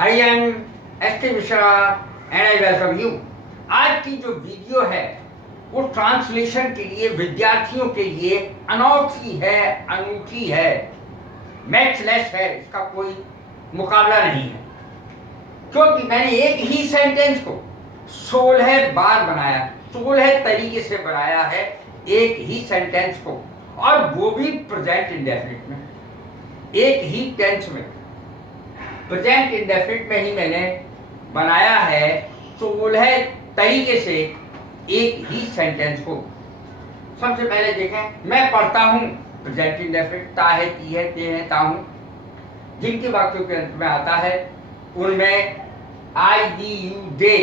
I am S T Mishra and I welcome you. आज की जो वीडियो है वो ट्रांसलेशन के लिए, विद्यार्थियों के लिए अनोखी है, अनूठी है, मैचलेस है, इसका कोई मुकाबला नहीं है। क्योंकि मैंने एक ही सेंटेंस को 16 बार बनाया, 16 तरीके से बनाया है एक ही सेंटेंस को, और वो भी प्रेजेंट इंडेफिनिट में, एक ही टेंस में, प्रेजेंट इंडेफिनिट में ही मैंने बनाया है 16 तरीके से एक ही सेंटेंस को। सबसे पहले देखें, मैं पढ़ता हूं, प्रेजेंट इंडेफिनिट, ता है, ती है, ते है, ता हूं। जिनके वाक्यों के अंत में आता है उनमें आई, वी, यू, दे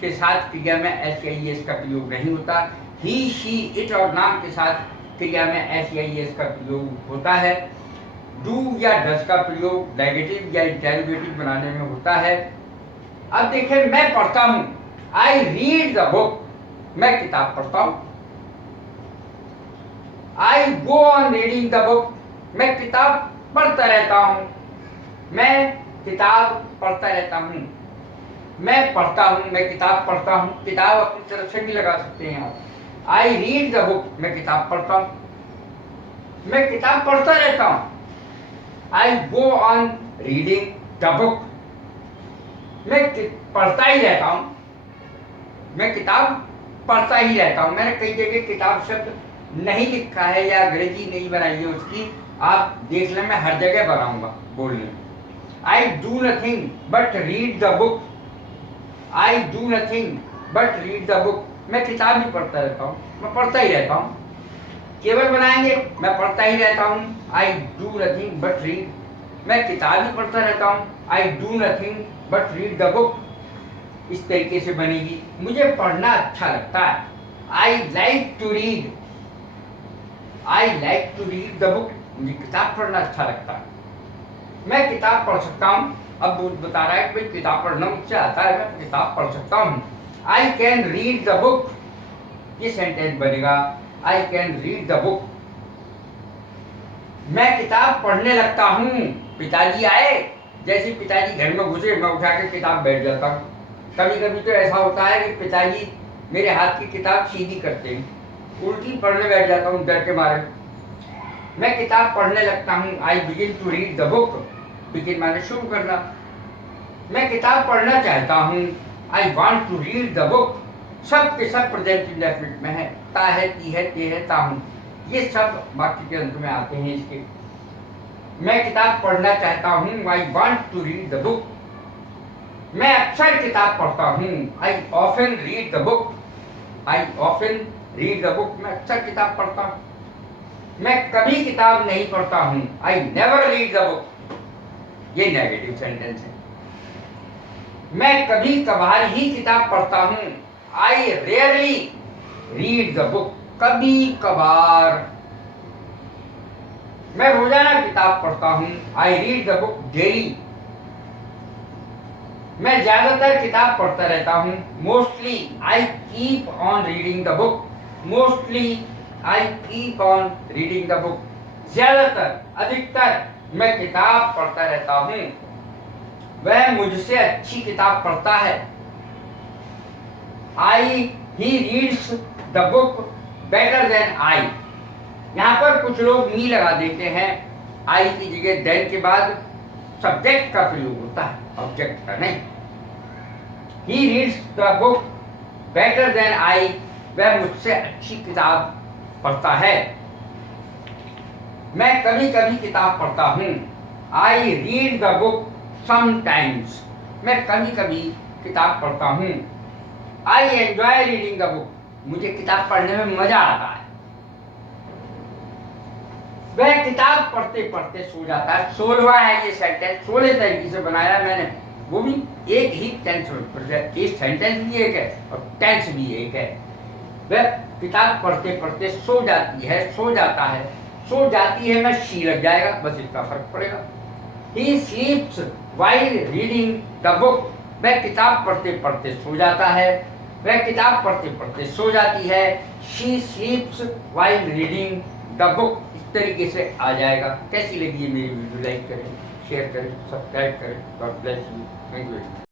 के साथ क्रिया में एस या ई एस का प्रयोग नहीं होता। ही, शी, इट और नाम के साथ क्रिया में एस या ई एस का प्रयोग होता है। डू या डज का प्रयोग नेगेटिव या इंटेरोगेटिव बनाने में होता है। अब देखिए, मैं पढ़ता हूं, आई रीड द बुक, मैं किताब पढ़ता हूं। I go on reading the book, मैं किताब पढ़ता रहता हूं। मैं किताब पढ़ता रहता हूं। मैं पढ़ता हूं, मैं किताब पढ़ता हूं। किताब अपनी तरफ से भी लगा सकते हैं आप। आई रीड द बुक, मैं किताब पढ़ता हूं। मैं किताब पढ़ता रहता हूं। I go on reading the book, मैं पढ़ता ही रहता हूं। मैं किताब पढ़ता ही रहता हूं। मैंने कई जगह किताब शब्द नहीं लिखा है या अंग्रेजी नहीं बनाई है उसकी, आप देख लें, मैं हर जगह बनाऊंगा बोलने। आई do nothing but read the book, I do nothing but read the book, मैं किताब ही पढ़ता रहता हूँ, मैं पढ़ता ही रहता हूँ। केवल बनाएंगे, मैं पढ़ता ही रहता हूँ। I do nothing but read, मैं किताब ही पढ़ता रहता हूँ। I do nothing but read the book, इस तरीके से बनेगी। मुझे पढ़ना अच्छा लगता है। I like to read, I like to read the book, मुझे किताब पढ़ना अच्छा लगता है। मैं किताब पढ़ सकता हूँ। अब वो बता रहा है कि भाई किताब पढ़ना मुझसे आता है, मैं किताब पढ़ सकता हूँ। I can read the book, ये सेंटेंस बनेगा, I can read the book. मैं किताब पढ़ने लगता हूँ। पिताजी आए, जैसे पिताजी घर में घुसे, मैं उठा के किताब बैठ जाता हूँ। कभी कभी तो ऐसा होता है कि पिताजी मेरे हाथ की किताब सीधी करते हैं, उल्टी पढ़ने बैठ जाता हूँ डर के मारे। मैं किताब पढ़ने लगता हूँ। I begin to read the book, begin माने शुरू करना। मैं किताब पढ़ना चाहता हूँ। I want to read the book, सब के सब प्रेजेंट इंडेफिनिट में है। ता है, ती है, ते है, ता हूँ, ये सब वाक्य के अंत में आते हैं इसके। मैं किताब पढ़ना चाहता हूँ। I want to read the book, मैं अक्सर किताब पढ़ता हूँ। I often read the book, I often read the book, मैं अक्सर किताब पढ़ता हूँ। मैं कभी किताब नहीं पढ़ता हूँ। I never read the book, ये नेगेटिव सेंटेंस है। मैं कभी कभार ही किताब पढ़ता हूँ। आई रेयरली रीड द बुक, कभी कभार। मैं रोजाना किताब पढ़ता हूँ। I read the book daily, मैं ज्यादातर किताब पढ़ता रहता हूँ। Mostly I keep on reading the book, mostly I keep on reading the book, ज्यादातर, अधिकतर मैं किताब पढ़ता रहता हूँ। वह मुझसे अच्छी किताब पढ़ता है। He reads the book better than I, यहाँ पर कुछ लोग मी लगा देते हैं। आई की जगह देन के बाद सब्जेक्ट का प्रयोग होता है, ऑब्जेक्ट का नहीं। He reads the book better than I, वह मुझसे अच्छी किताब पढ़ता है। मैं कभी कभी किताब पढ़ता हूँ। I read the book sometimes, मैं कभी कभी किताब पढ़ता हूँ। I enjoy reading the book, मुझे किताब पढ़ने में मजा आता है। वह किताब पढ़ते पढ़ते सो जाता है। 16वां है ये सेंटेंस, 16 तरीके से बनाया मैंने, वो भी एक ही टेंस में। ये सेंटेंस भी एक है और टेंस भी एक है। वह किताब पढ़ते पढ़ते सो जाती है, सो जाता है, सो जाती है, मैं शी लग जाएगा, बस इतना फर्क पड़ेगा। He sleeps while reading the book, वह किताब पढ़ते पढ़ते सो जाता है। वह किताब पढ़ते पढ़ते सो जाती है। She sleeps while reading the book, इस तरीके से आ जाएगा। कैसी लगी ये मेरी वीडियो, लाइक करें, शेयर करें, सब्सक्राइब करें। God bless you. Thank you.